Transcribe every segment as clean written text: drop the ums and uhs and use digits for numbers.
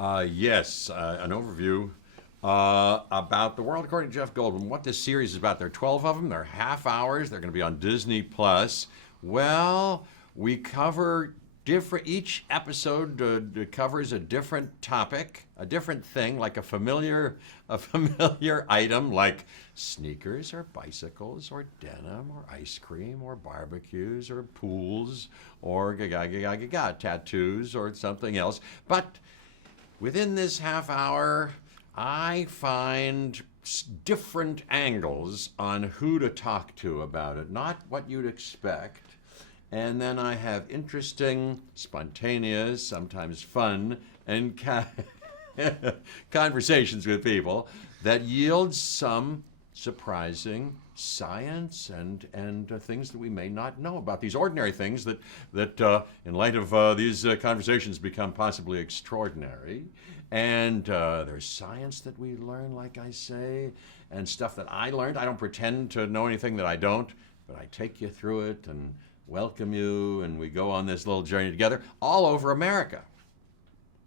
Yes, an overview about the world according to Jeff Goldblum. What this series is about. There are 12 of them. They're half hours. They're going to be on Disney Plus. Well, we cover different. Each episode covers a different topic, a different thing, like a familiar item, like sneakers or bicycles or denim or ice cream or barbecues or pools or tattoos or something else. But within this half hour, I find different angles on who to talk to about it, not what you'd expect. And then I have interesting, spontaneous, sometimes fun, and conversations with people that yield some surprising science and things that we may not know about. These ordinary things that in light of these conversations, become possibly extraordinary. And there's science that we learn, like I say, and stuff that I learned. I don't pretend to know anything that I don't, but I take you through it and welcome you, and we go on this little journey together all over America.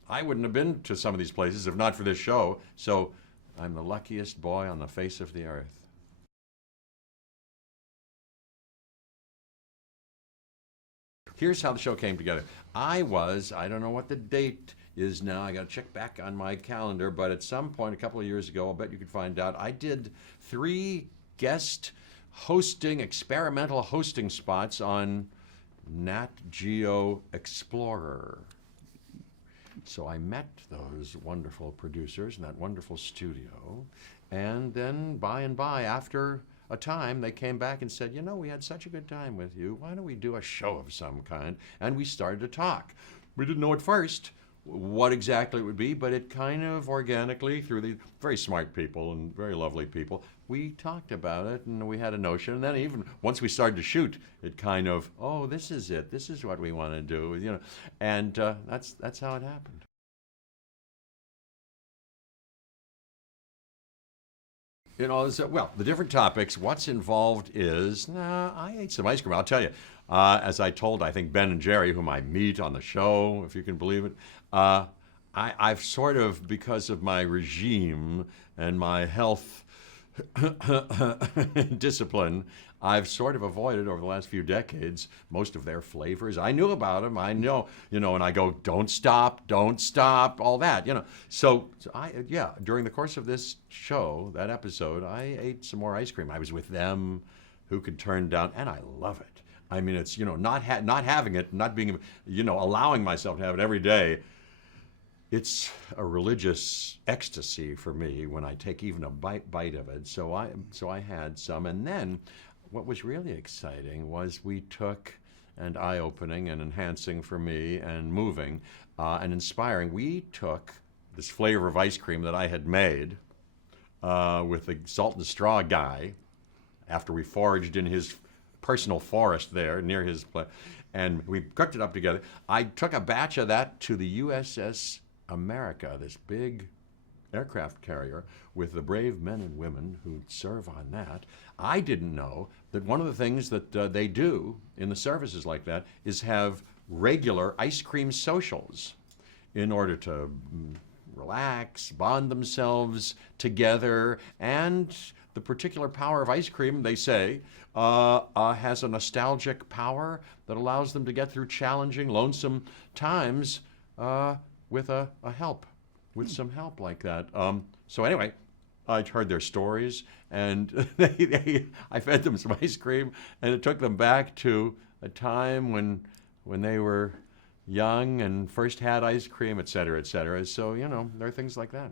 I wouldn't have been to some of these places if not for this show, so I'm the luckiest boy on the face of the earth. Here's how the show came together. I don't know what the date is now, I got to check back on my calendar, but at some point a couple of years ago, I'll bet you could find out, I did 3 guest experimental hosting spots on Nat Geo Explorer. So I met those wonderful producers in that wonderful studio, and then by and by, after a time, they came back and said, we had such a good time with you, why don't we do a show of some kind? And we started to talk. We didn't know at first what exactly it would be, but it kind of organically, through the very smart people and very lovely people, we talked about it and we had a notion. And then even once we started to shoot, it kind of, oh, this is it. This is what we want to do, and that's how it happened. The different topics, what's involved is, I ate some ice cream, I'll tell you. As I told, I think, Ben and Jerry, whom I meet on the show, if you can believe it, I've sort of, because of my regime and my health discipline, I've sort of avoided over the last few decades most of their flavors. I knew about them. I know, and I go, don't stop, all that, So during the course of this show, that episode, I ate some more ice cream. I was with them, who could turn down, and I love it. I mean, it's, not having it, not being, allowing myself to have it every day. It's a religious ecstasy for me when I take even a bite of it. So I had some, and then what was really exciting was we took, and eye-opening and enhancing for me and moving and inspiring, we took this flavor of ice cream that I had made with the salt and straw guy after we foraged in his personal forest there near his place, and we cooked it up together. I took a batch of that to the USS America, this big aircraft carrier with the brave men and women who serve on that. I didn't know that one of the things that they do in the services like that is have regular ice cream socials in order to relax, bond themselves together, and the particular power of ice cream, they say, has a nostalgic power that allows them to get through challenging, lonesome times with some help like that. So anyway, I heard their stories, and I fed them some ice cream, and it took them back to a time when they were young and first had ice cream, et cetera, et cetera. So, there are things like that.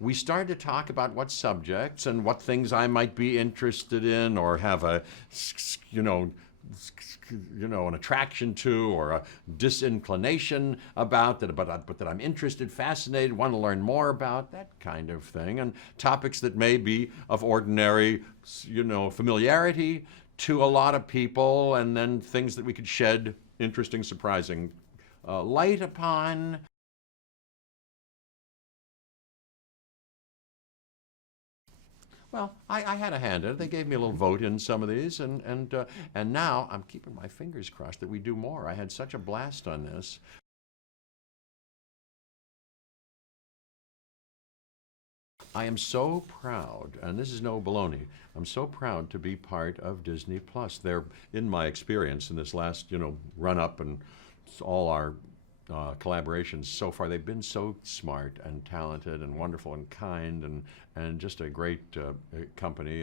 We started to talk about what subjects and what things I might be interested in or have an attraction to or a disinclination about, but that I'm interested, fascinated, want to learn more about, that kind of thing. And topics that may be of ordinary, familiarity to a lot of people, and then things that we could shed interesting, surprising light upon. Well, I had a hand in it. They gave me a little vote in some of these, and now I'm keeping my fingers crossed that we do more. I had such a blast on this. I am so proud, and this is no baloney. I'm so proud to be part of Disney Plus. They're, in my experience, in this last run up and all our collaborations so far, they've been so smart and talented and wonderful and kind and just a great company.